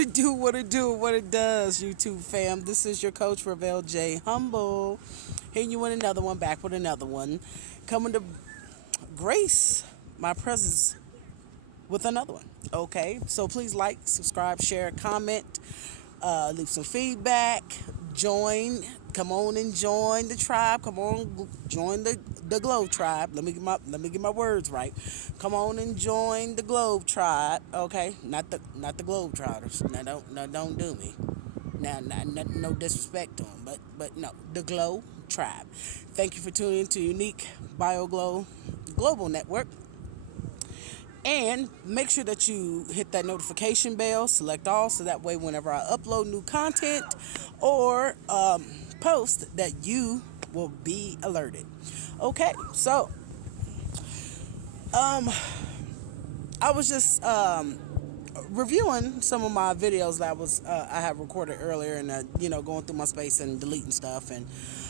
it do, what it do, what it does, YouTube fam. This is your coach, Ravel J. Humble. Hitting you with another one, back with another one. Coming to grace my presence with another one. Okay, so please like, subscribe, share, comment, leave some feedback, join. Come on and join the tribe. Come on, join the Globe tribe. Let me get my words right. Come on and join the Globe tribe. Okay, not the Globe Trotters. Don't do me. Now, no disrespect to them, but no, the Glow tribe. Thank you for tuning into Unique BioGlow Global Network. And make sure that you hit that notification bell, select all, so that way whenever I upload new content or post, that you will be alerted. Okay, so I was just reviewing some of my videos that I had recorded earlier, and going through my space and deleting stuff, and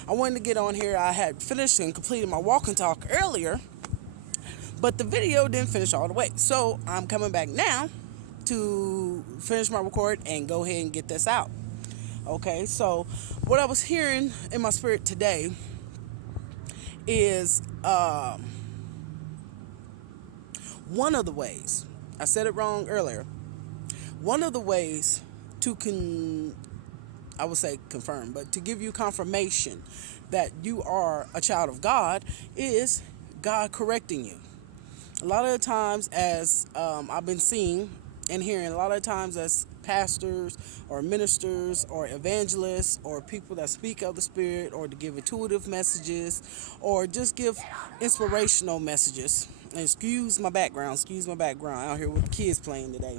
I wanted to get on here. I had finished and completed my walk and talk earlier, but the video didn't finish all the way. So I'm coming back now to finish my record and go ahead and get this out. Okay, so what I was hearing in my spirit today is one of the ways, I said it wrong earlier, one of the ways to I would say confirm, but to give you confirmation that you are a child of God is God correcting you. A lot of the times, as I've been seeing and hearing, a lot of times as pastors or ministers or evangelists or people that speak of the Spirit, or to give intuitive messages or just give inspirational messages. And excuse my background out here with the kids playing today.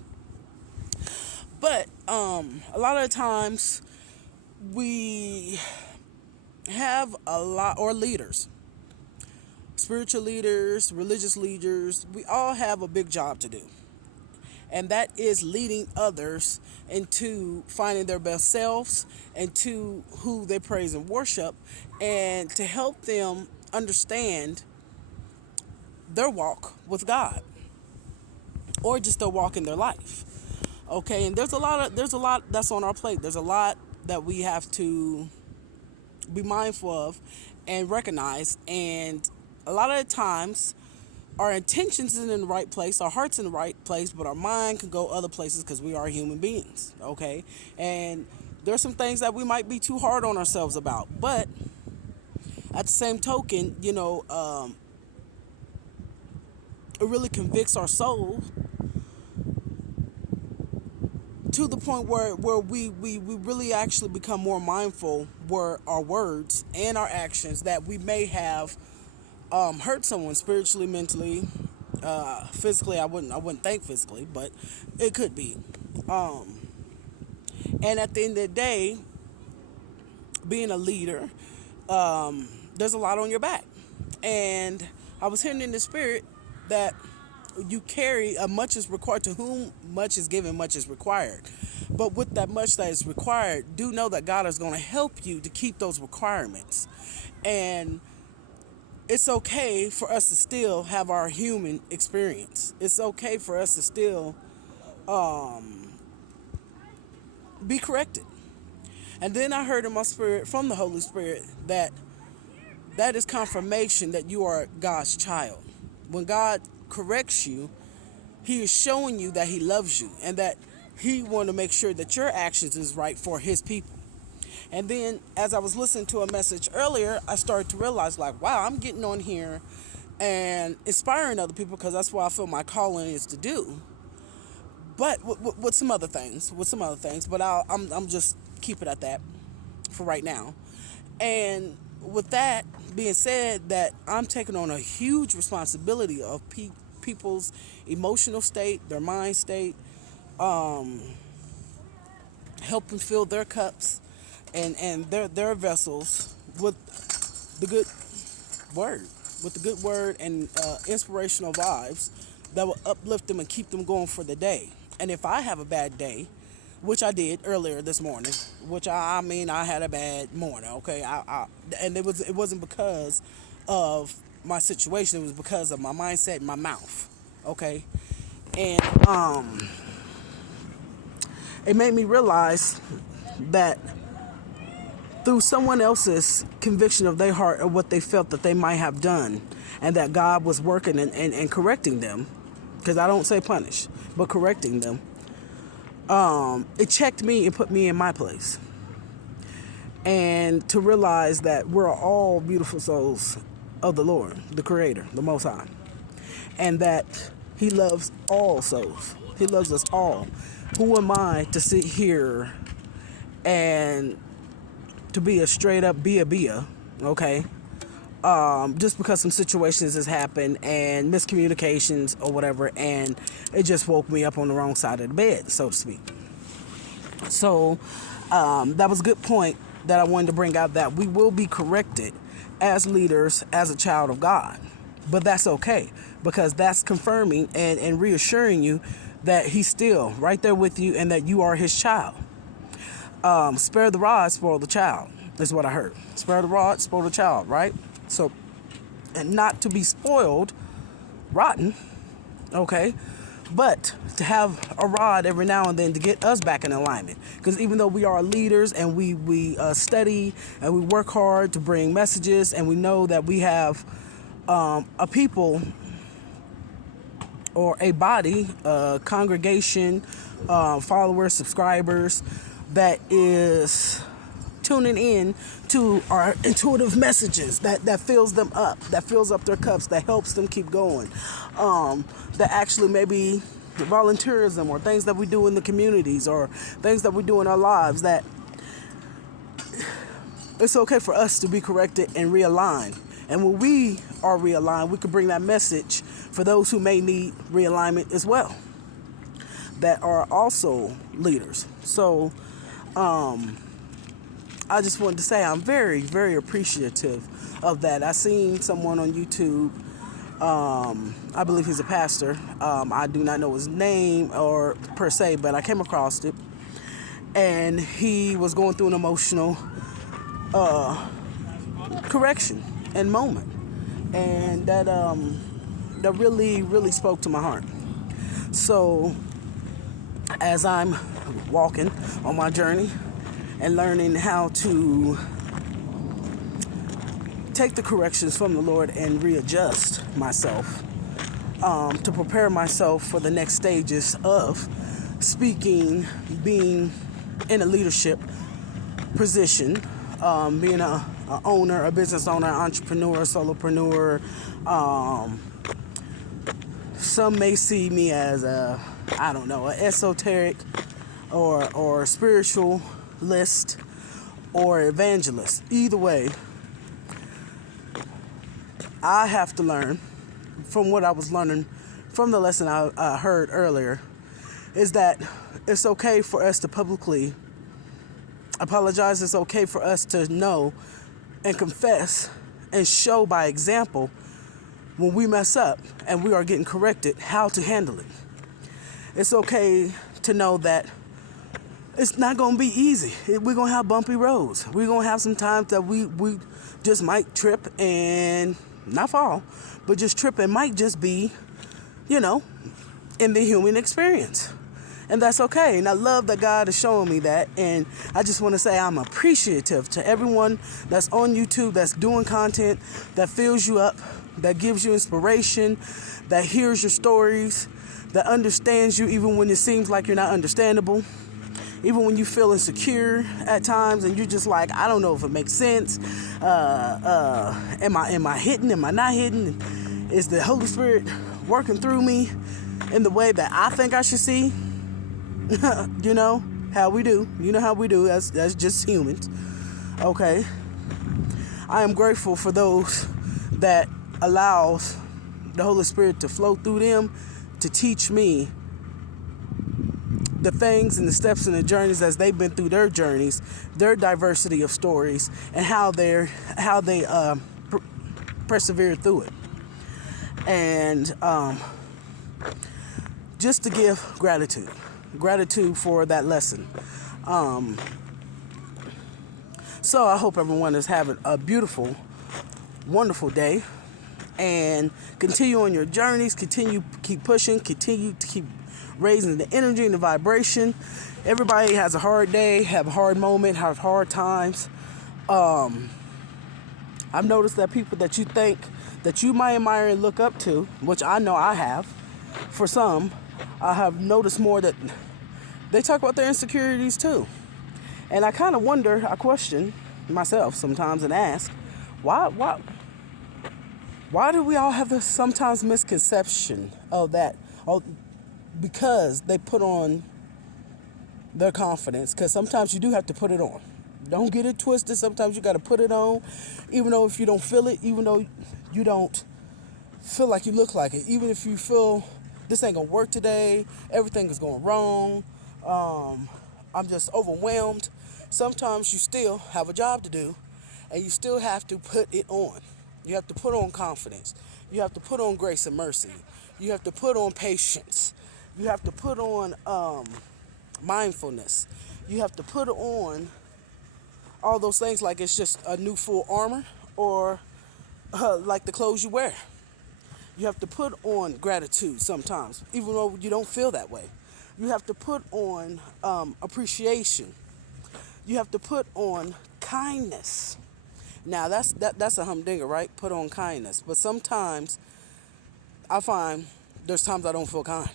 But a lot of the times we have a lot, or leaders, spiritual leaders, religious leaders, we all have a big job to do. And that is leading others into finding their best selves, and to who they praise and worship, and to help them understand their walk with God, or just their walk in their life. Okay, and there's a lot that's on our plate. There's a lot that we have to be mindful of and recognize, and a lot of the times our intentions is in the right place, our heart's in the right place, but our mind can go other places because we are human beings. Okay, and there's some things that we might be too hard on ourselves about, but at the same token, it really convicts our soul to the point where we really actually become more mindful where our words and our actions, that we may have hurt someone spiritually, mentally, physically. I wouldn't think physically, but it could be. And at the end of the day, being a leader, there's a lot on your back. And I was hearing in the spirit that you carry a much is required. To whom much is given, much is required. But with that much that is required, do know that God is going to help you to keep those requirements. And it's okay for us to still have our human experience. It's okay for us to still be corrected. And then I heard in my spirit from the Holy Spirit that is confirmation that you are God's child. When God corrects you, He is showing you that He loves you, and that He wants to make sure that your actions is right for His people. And then as I was listening to a message earlier, I started to realize, like, wow, I'm getting on here and inspiring other people, because that's what I feel my calling is to do. But with some other things, but I'm just keep it at that for right now. And with that being said, that I'm taking on a huge responsibility of people's emotional state, their mind state, helping fill their cups and their vessels with the good word and inspirational vibes that will uplift them and keep them going for the day. And if I have a bad day, which I did earlier this morning, which I had a bad morning, okay? And it wasn't because of my situation, it was because of my mindset and my mouth, okay? And it made me realize that through someone else's conviction of their heart of what they felt that they might have done, and that God was working and correcting them, because I don't say punish, but correcting them, it checked me and put me in my place. And to realize that we're all beautiful souls of the Lord, the Creator, the Most High, and that He loves all souls. He loves us all. Who am I to sit here and to be a straight up be-a, okay? Just because some situations has happened and miscommunications or whatever, and it just woke me up on the wrong side of the bed, so to speak. So that was a good point that I wanted to bring out, that we will be corrected as leaders, as a child of God. But that's okay, because that's confirming and reassuring you that He's still right there with you and that you are His child. Spare the rod, spoil the child, is what I heard. Spare the rod, spoil the child, right? So, and not to be spoiled, rotten, okay? But to have a rod every now and then to get us back in alignment. Because even though we are leaders and we study and we work hard to bring messages, and we know that we have a people or a body, congregation, followers, subscribers that is tuning in to our intuitive messages that fills them up, that fills up their cups, that helps them keep going, that actually maybe volunteerism or things that we do in the communities or things that we do in our lives, that it's okay for us to be corrected and realigned. And when we are realigned, we can bring that message for those who may need realignment as well, that are also leaders. So I just wanted to say I'm very, very appreciative of that. I seen someone on YouTube, I believe he's a pastor. I do not know his name or per se, but I came across it. And he was going through an emotional correction and moment. And that really, really spoke to my heart. So as I'm walking on my journey and learning how to take the corrections from the Lord and readjust myself, to prepare myself for the next stages of speaking, being in a leadership position, being a owner, a business owner, entrepreneur, solopreneur. Some may see me as an esoteric or spiritualist or evangelist. Either way, I have to learn from what I was learning from the lesson I heard earlier, is that it's okay for us to publicly apologize. It's okay for us to know and confess and show by example when we mess up and we are getting corrected, how to handle it. It's okay to know that it's not going to be easy. We're going to have bumpy roads. We're going to have some times that we just might trip and not fall, but just trip and might just be, in the human experience. And that's okay. And I love that God is showing me that. And I just want to say I'm appreciative to everyone that's on YouTube, that's doing content, that fills you up, that gives you inspiration, that hears your stories, that understands you even when it seems like you're not understandable, even when you feel insecure at times and you're just like, I don't know if it makes sense. Am I hitting? Am I not hitting? Is the Holy Spirit working through me in the way that I think I should see? You know how we do. You know how we do. That's just humans. Okay. I am grateful for those that allows the Holy Spirit to flow through them to teach me the things and the steps and the journeys as they've been through their journeys, their diversity of stories, and how they persevere through it. And just to give gratitude for that lesson. So I hope everyone is having a beautiful, wonderful day, and continue on your journeys, keep pushing, continue to keep raising the energy and the vibration. Everybody has a hard day, have a hard moment, have hard times. I've noticed that people that you think that you might admire and look up to, which I know I have, for some, I have noticed more that they talk about their insecurities too. And I kind of wonder, I question myself sometimes and ask, why do we all have this sometimes misconception of that? Oh, because they put on their confidence. Because sometimes you do have to put it on. Don't get it twisted. Sometimes you got to put it on, even though if you don't feel it, even though you don't feel like you look like it, even if you feel this ain't gonna work today, everything is going wrong, I'm just overwhelmed. Sometimes you still have a job to do, and you still have to put it on. You have to put on confidence. You have to put on grace and mercy. You have to put on patience. You have to put on mindfulness. You have to put on all those things like it's just a new full armor, or like the clothes you wear. You have to put on gratitude sometimes, even though you don't feel that way. You have to put on appreciation. You have to put on kindness. Now that's a humdinger, right? Put on kindness. But sometimes I find there's times I don't feel kind.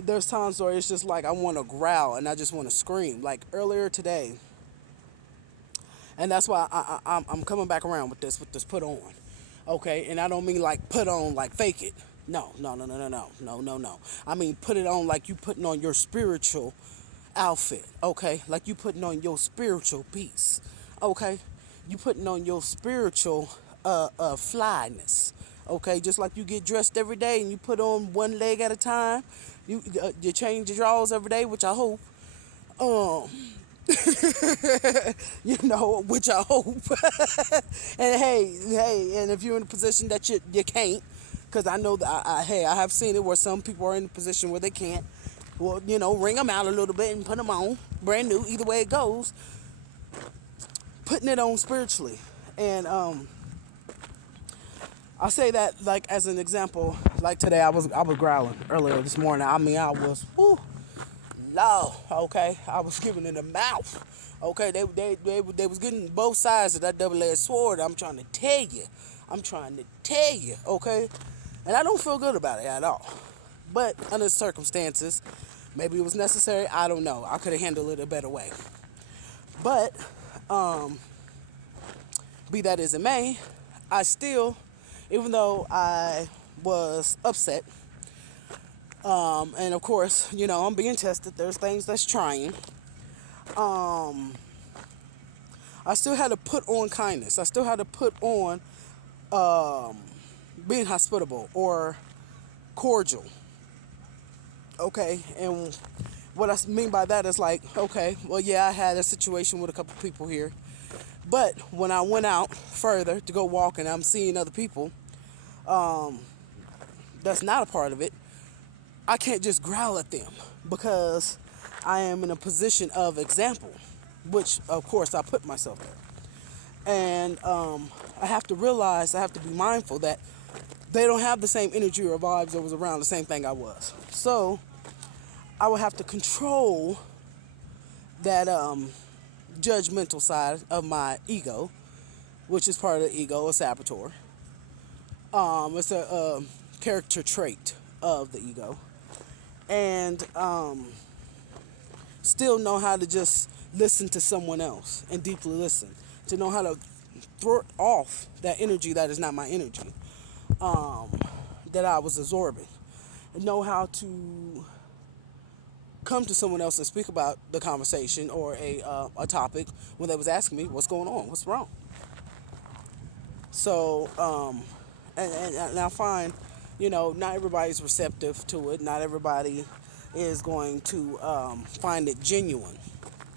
There's times where it's just like I want to growl and I just want to scream. Like earlier today, and that's why I'm coming back around with this put on. Okay, and I don't mean like put on like fake it. No. I mean put it on like you putting on your spiritual outfit. Okay, like you putting on your spiritual piece. Okay, you putting on your spiritual flyness. Okay, just like you get dressed every day and you put on one leg at a time. You change your drawers every day, which I hope. Which I hope. And hey, and if you're in a position that you can't, because I know that I have seen it where some people are in a position where they can't. Well, wring them out a little bit and put them on brand new. Either way it goes, putting it on spiritually, and I say that like as an example. Like today, I was growling earlier this morning. I mean, I was low. Okay, I was giving it a mouth. Okay, they was getting both sides of that double-edged sword. I'm trying to tell you. Okay, and I don't feel good about it at all. But under the circumstances, maybe it was necessary. I don't know. I could have handled it a better way. But be that as it may, I still, even though I was upset, and of course, I'm being tested. There's things that's trying. I still had to put on kindness. I still had to put on being hospitable or cordial. Okay, and what I mean by that is like, okay, well, yeah, I had a situation with a couple people here. But when I went out further to go walk and I'm seeing other people, that's not a part of it. I can't just growl at them because I am in a position of example, which of course I put myself there. And I have to realize, I have to be mindful that they don't have the same energy or vibes that was around the same thing I was. So I would have to control that judgmental side of my ego, which is part of the ego, a saboteur. It's a character trait of the ego. And still know how to just listen to someone else and deeply listen. To know how to thwart off that energy that is not my energy, that I was absorbing. And know how to come to someone else and speak about the conversation or a topic when they was asking me what's going on, what's wrong. So, and I find, not everybody's receptive to it. Not everybody is going to find it genuine.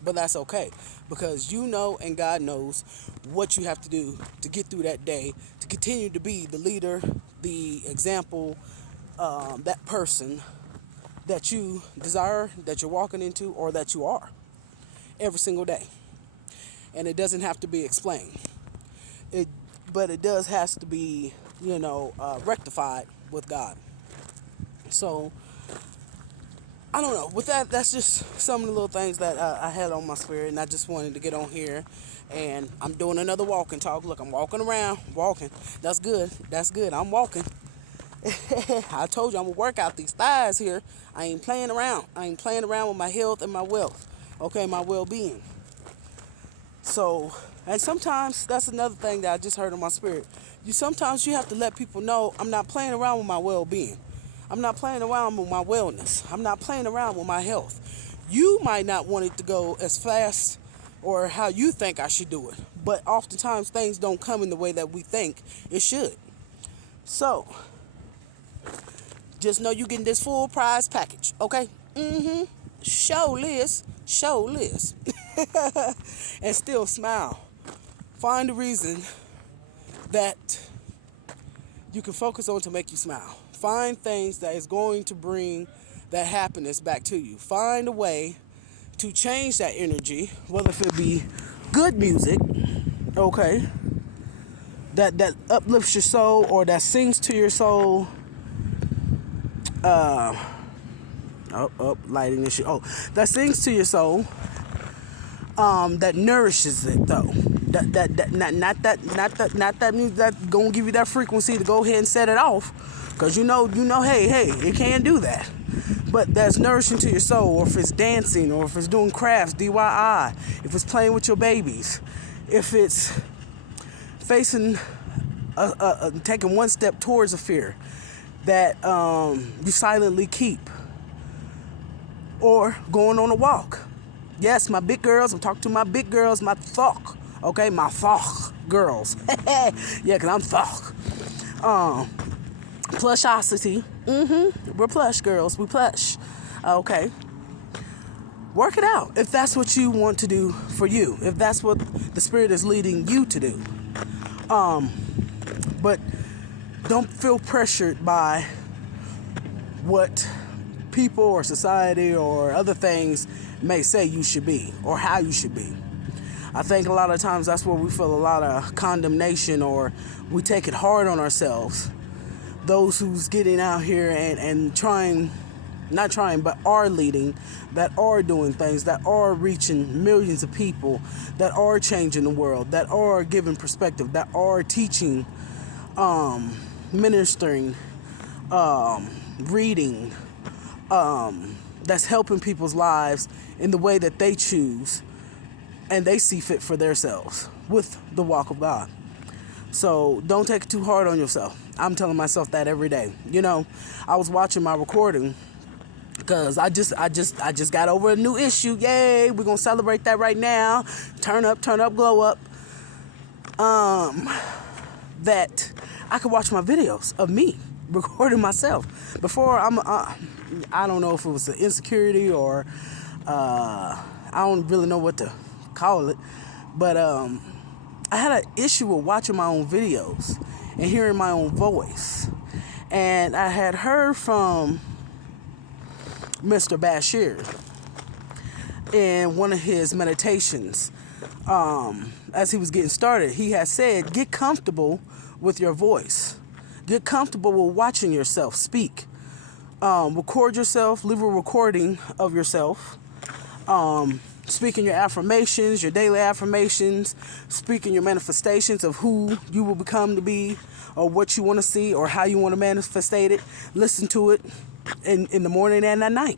But that's okay, because and God knows what you have to do to get through that day, to continue to be the leader, the example, that person that you desire, that you're walking into, or that you are every single day. And it doesn't have to be explained. But it does has to be, rectified with God. So I don't know. With that, that's just some of the little things that I had on my spirit, and I just wanted to get on here. And I'm doing another walking talk. Look, I'm walking around, walking. That's good. That's good. I'm walking. I told you I'm gonna work out these thighs here. I ain't playing around. I ain't playing around with my health and my wealth. Okay, my well-being. So, and sometimes that's another thing that I just heard in my spirit. Sometimes you have to let people know I'm not playing around with my well-being. I'm not playing around with my wellness. I'm not playing around with my health. You might not want it to go as fast or how you think I should do it, but oftentimes things don't come in the way that we think it should. So, just know you're getting this full prize package, okay? Show list. And still smile. Find a reason that you can focus on to make you smile. Find things that is going to bring that happiness back to you. Find a way to change that energy, whether if it be good music, okay, that uplifts your soul or that sings to your soul. Lighting this shit. That sings to your soul. That nourishes it though. Not that music that's gonna give you that frequency to go ahead and set it off, cause you know, hey, it can do that. But that's nourishing to your soul, or if it's dancing, or if it's doing crafts, DIY, if it's playing with your babies, if it's facing, taking one step towards a fear that you silently keep, or going on a walk. Yes, my big girls. I'm talking to my big girls, my thok. Okay, my thok girls. Yeah, because I'm thok. Plushosity. We're plush girls. We plush. Okay. Work it out if that's what you want to do for you. If that's what the spirit is leading you to do. But don't feel pressured by what people or society or other things may say you should be or how you should be. I think a lot of times that's where we feel a lot of condemnation, or we take it hard on ourselves. Those who's getting out here and trying, not trying, but are leading, that are doing things, that are reaching millions of people, that are changing the world, that are giving perspective, that are teaching, ministering, reading, that's helping people's lives in the way that they choose and they see fit for themselves with the walk of God. So don't take it too hard on yourself. I'm telling myself that every day. You know, I was watching my recording because I just got over a new issue. Yay, we're gonna celebrate that right now. Turn up, glow up. That I could watch my videos of me recording myself. Before I don't know if it was an insecurity or I don't really know what to call it, but I had an issue with watching my own videos and hearing my own voice. And I had heard from Mr. Bashir in one of his meditations, as he was getting started, he had said, get comfortable with your voice. Get comfortable with watching yourself speak. Record yourself, leave a recording of yourself. Speaking your affirmations, your daily affirmations, speaking your manifestations of who you will become to be, or what you want to see, or how you want to manifest it. Listen to it in the morning and at night.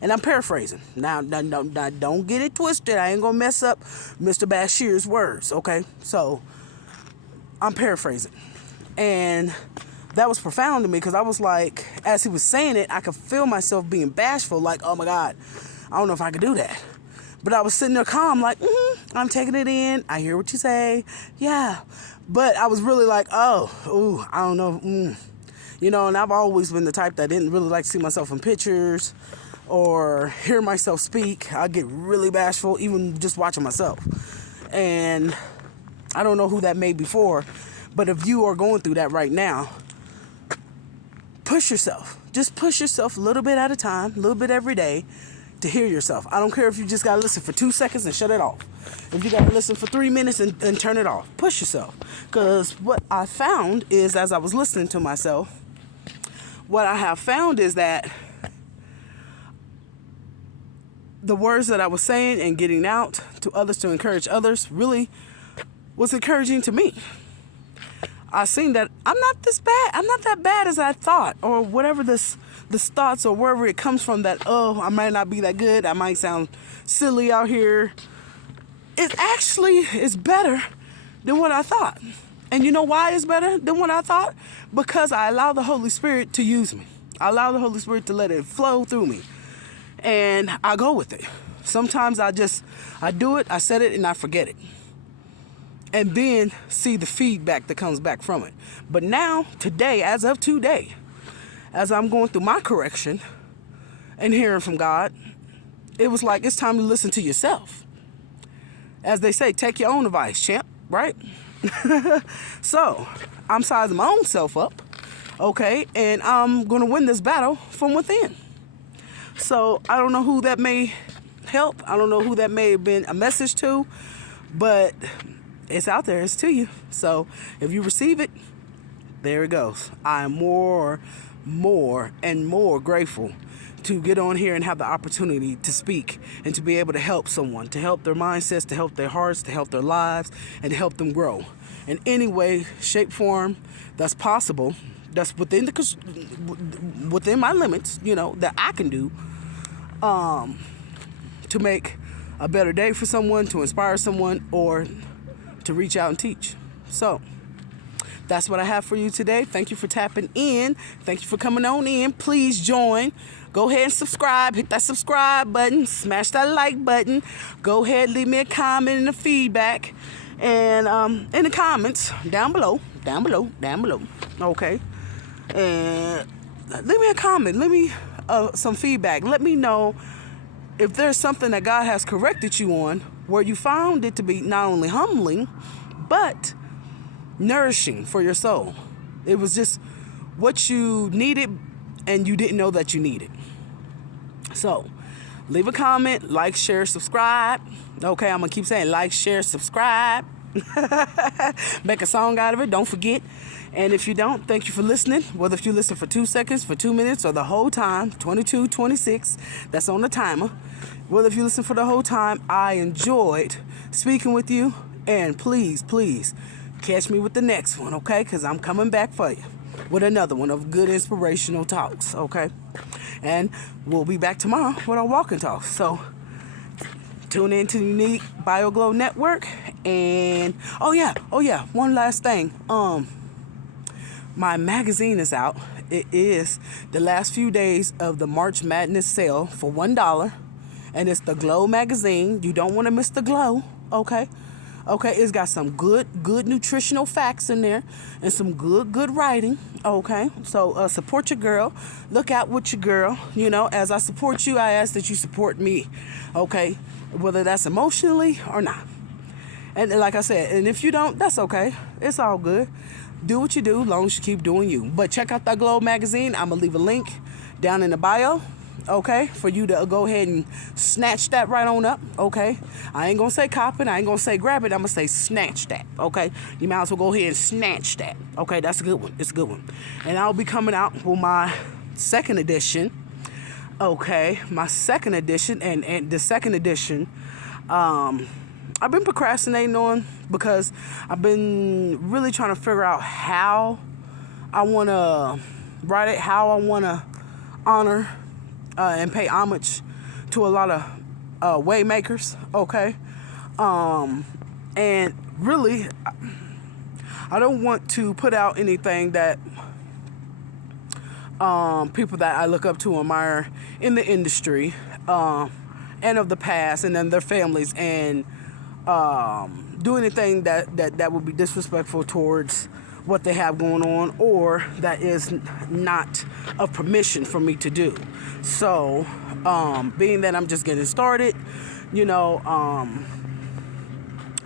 And I'm paraphrasing. Now, don't get it twisted. I ain't going to mess up Mr. Bashir's words, okay? So, I'm paraphrasing. And that was profound to me because I was like, as he was saying it, I could feel myself being bashful, like, oh my God, I don't know if I could do that. But I was sitting there calm, like, I'm taking it in. I hear what you say. Yeah. But I was really like, I don't know. You know, and I've always been the type that didn't really like to see myself in pictures or hear myself speak. I get really bashful, even just watching myself. And I don't know who that made before, but if you are going through that right now, push yourself. Just push yourself a little bit at a time, a little bit every day to hear yourself. I don't care if you just got to listen for 2 seconds and shut it off. If you got to listen for 3 minutes and turn it off, push yourself. Because what I found is, as I was listening to myself, what I have found is that the words that I was saying and getting out to others to encourage others really was encouraging to me. I seen that I'm not this bad. I'm not that bad as I thought, or whatever this thoughts or wherever it comes from, that, oh, I might not be that good. I might sound silly out here. It actually is better than what I thought. And you know why it's better than what I thought? Because I allow the Holy Spirit to use me. I allow the Holy Spirit to let it flow through me. And I go with it. Sometimes I do it, I said it, and I forget it. And then see the feedback that comes back from it. But now, today, as of today, as I'm going through my correction and hearing from God, it was like, it's time to listen to yourself. As they say, take your own advice, champ, right? So, I'm sizing my own self up, okay? And I'm going to win this battle from within. So, I don't know who that may help. I don't know who that may have been a message to, but it's out there. It's to you. So, if you receive it, there it goes. I am more and more grateful to get on here and have the opportunity to speak and to be able to help someone, to help their mindsets, to help their hearts, to help their lives, and to help them grow in any way, shape, form that's possible, that's within my limits, that I can do, to make a better day for someone, to inspire someone, or to reach out and teach. So that's what I have for you today. Thank you for tapping in. Thank you for coming on in. Please join. Go ahead and subscribe. Hit that subscribe button. Smash that like button. Go ahead, leave me a comment and a feedback. And in the comments down below. Okay. And leave me a comment. Leave me some feedback. Let me know if there's something that God has corrected you on, where you found it to be not only humbling, but nourishing for your soul. It was just what you needed and you didn't know that you needed. So, leave a comment, like, share, subscribe. Okay, I'm going to keep saying like, share, subscribe. Make a song out of it, don't forget. And if you don't, thank you for listening. Whether if you listen for 2 seconds, for 2 minutes, or the whole time, 22, 26, that's on the timer. Whether if you listen for the whole time, I enjoyed speaking with you. And please, catch me with the next one, okay? Because I'm coming back for you with another one of good inspirational talks, okay? And we'll be back tomorrow with our walking talks. So tune in to the Unique Bio Glo Network. And oh yeah, one last thing. My magazine is out. It is the last few days of the March Madness sale for $1. And it's the Glo Magazine. You don't want to miss the Glo, okay? Okay, it's got some good nutritional facts in there and some good writing, okay? So support your girl. Look out with your girl. As I support you, I ask that you support me, okay? Whether that's emotionally or not. And like I said, and if you don't, that's okay. It's all good. Do what you do, as long as you keep doing you. But check out that Glo Magazine. I'm going to leave a link down in the bio, okay, for you to go ahead and snatch that right on up, okay? I ain't gonna say cop it, I ain't gonna say grab it, I'm gonna say snatch that, okay? You might as well go ahead and snatch that, okay? That's a good one, it's a good one. And I'll be coming out with my second edition, okay? My second edition, and the second edition, I've been procrastinating on, because I've been really trying to figure out how I wanna write it, how I wanna honor and pay homage to a lot of way makers, okay? And really, I don't want to put out anything that people that I look up to, admire in the industry, and of the past, and then their families, and do anything that would be disrespectful towards what they have going on, or that is not of permission for me to do. So, being that I'm just getting started, I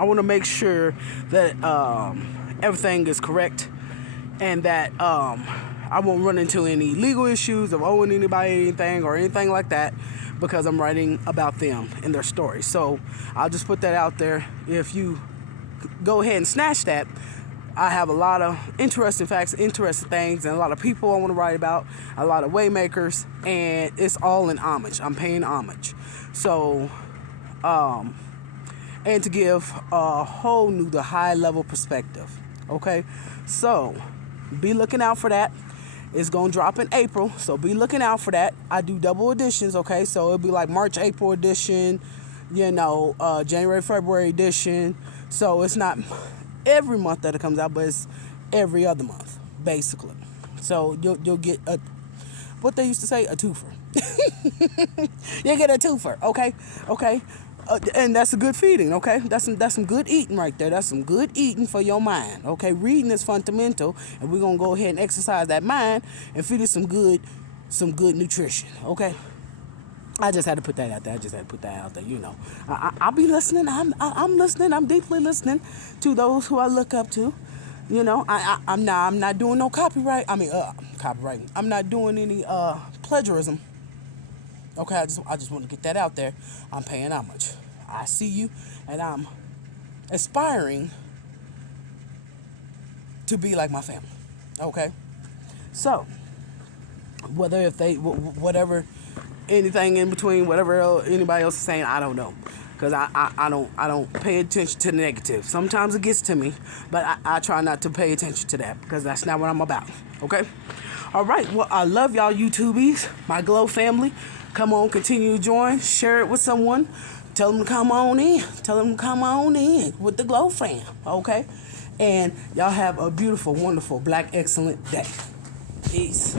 want to make sure that everything is correct, and that I won't run into any legal issues of owing anybody anything or anything like that, because I'm writing about them and their story. So I'll just put that out there. If you go ahead and snatch that, I have a lot of interesting facts, interesting things, and a lot of people I want to write about, a lot of waymakers, and it's all in homage. I'm paying homage. So, and to give a whole new, the high level perspective. Okay, so be looking out for that. It's gonna drop in April, so be looking out for that. I do double editions, okay? So it'll be like March, April edition, January, February edition. So it's not every month that it comes out, but it's every other month, basically. So you'll get what they used to say, a twofer. You get a twofer, okay. And that's a good feeding, okay? That's some good eating right there. That's some good eating for your mind, okay? Reading is fundamental, and we're gonna go ahead and exercise that mind and feed it some good nutrition, okay? I just had to put that out there. I'll be listening. I'm listening. I'm deeply listening to those who I look up to. I'm not doing no copyright. Copyrighting. I'm not doing any plagiarism. Okay, I just want to get that out there. I'm paying homage. I see you, and I'm aspiring to be like my family. Okay, so whatever, anything in between, whatever anybody else is saying, I don't know, because I don't pay attention to the negative. Sometimes it gets to me, but I try not to pay attention to that because that's not what I'm about. Okay. All right. Well, I love y'all YouTubies, my Glo family. Come on, continue to join. Share it with someone. Tell them to come on in with the Glo fam. Okay? And y'all have a beautiful, wonderful, black, excellent day. Peace.